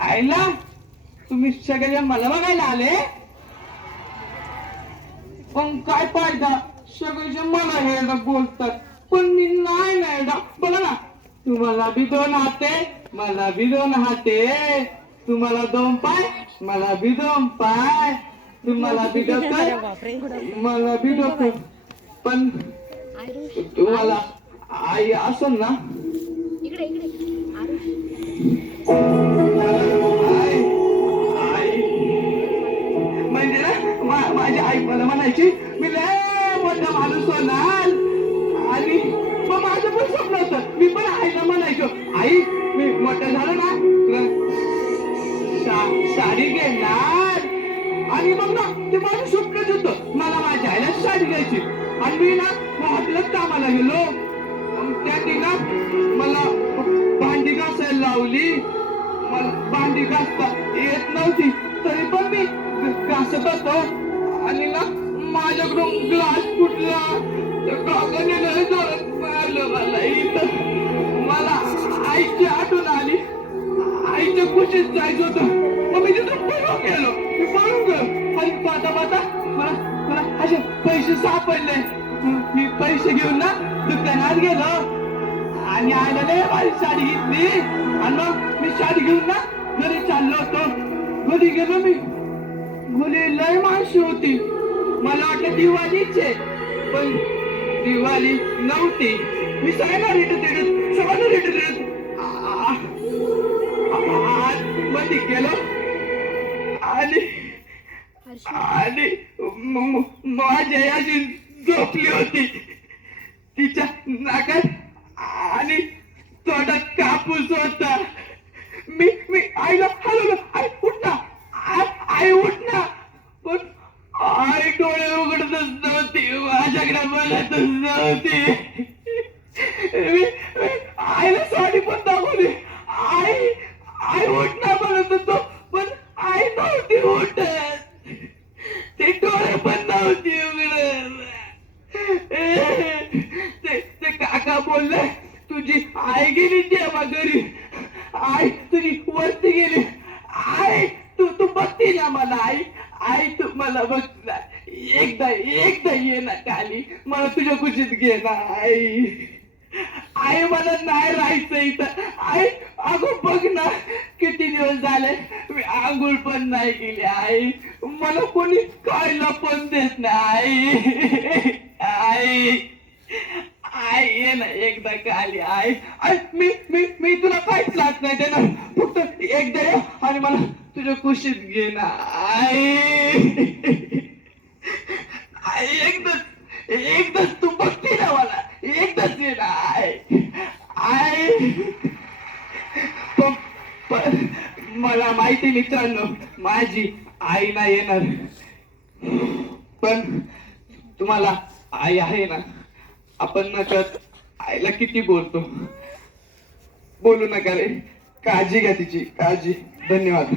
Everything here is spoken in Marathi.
आईला तुम्ही सगळे मला बघायला आले? पण काय फायदा? सगळेजण मला हे ना बोलतात. पण मी नाही नाही ना बघा ना तुम्हाला बी दोन हाते मला बी दोन हाते. तुम्हाला दोन पाय मला बी दोन पाय. तुम्हाला बी डोकं मला बी डोकं. पण तुम्हाला आई असेल ना म्हणजे ना माझी आई मला म्हणायची मी लय मोठा माणूस होणार आणि मग माझं पण स्वप्न होतं मी पण आईला म्हणायचो आई मी मोठं झालो ना तुला साडी घेणार आणि मग ना ते माझं स्वप्नच होतं मला माझ्या आईला साडी घ्यायची आणि मी ना हॉटेलात कामाला गेलो मला घासता येत नव्हती तरी पण मी घासत होतो आणि ना माझ्याकडून ग्लास फुटला. त्या लय जोरात मारलं मला इथं. मला आईची आठवण आली. आईच्या खुशीत जायचं होतं. मग मी तिथून पळून गेलो. मी पळून गेलो. आणि पाहता पाहता मला मला असे पैसे सापडले. मी पैसे घेऊन ना दुकानात गेलो. आणि आईला लय माझी साडी घेतली. आणि मग मी साडी घेऊन ना घरी चाललो होतो. घरी गेलो मी. घरी लय माणशी होती. मला वाटलं दिवाळीचे पण दिवाळी नव्हती. मी सगळ्यांना रेट देत सगळ्यांना रेट देत मध्ये गेलो. आणि आणि म- म- माझी आई अशी झोपली होती. तिच्या नाकात आणि तोंडात कापूस होता. आईला हलवलं आई उठ ना. आ- आई उठ ना. पण आई डोळे उघडतच नव्हती. माझ्याकडे बघतच नव्हती. मी आईला साडी पण दाखवली. आई आई उठ ना म्हणत होतो. पण आई नव्हती उठत. ते डोळे पण नव्हती उघडत. ते ते काका बोलले तुझी आई गेली तेव्हा घरी. आई तुझी वरती गेली. आई तू तू बघती ना मला आई. आई तू मला बघ ना एकदा एकदा ये ना खाली मला तुझ्या कुशीत घे ना आई. आई मला नाही राहायचं इथं. आई अगो बघ ना किती दिवस झाले मी आंघोळ पण नाही केली आई. मला कोणी खायला पण देत नाही. आई आई ये ना एकदा खाली आई. आई नाही देणार. फक्त एकदा ये आणि मला तुझ्या कुशीत घे ना आई. आई एकदाच एकदाच तू बघते ना मला. एकदाच ये ना आई. आई. मला माहिती मित्रांनो माझी आई नाही येणार. पण तुम्हाला आई आहे ना आपण नकळत आईला किती बोलतो? बोलू नका रे. काळजी घ्या तिची काळजी. धन्यवाद.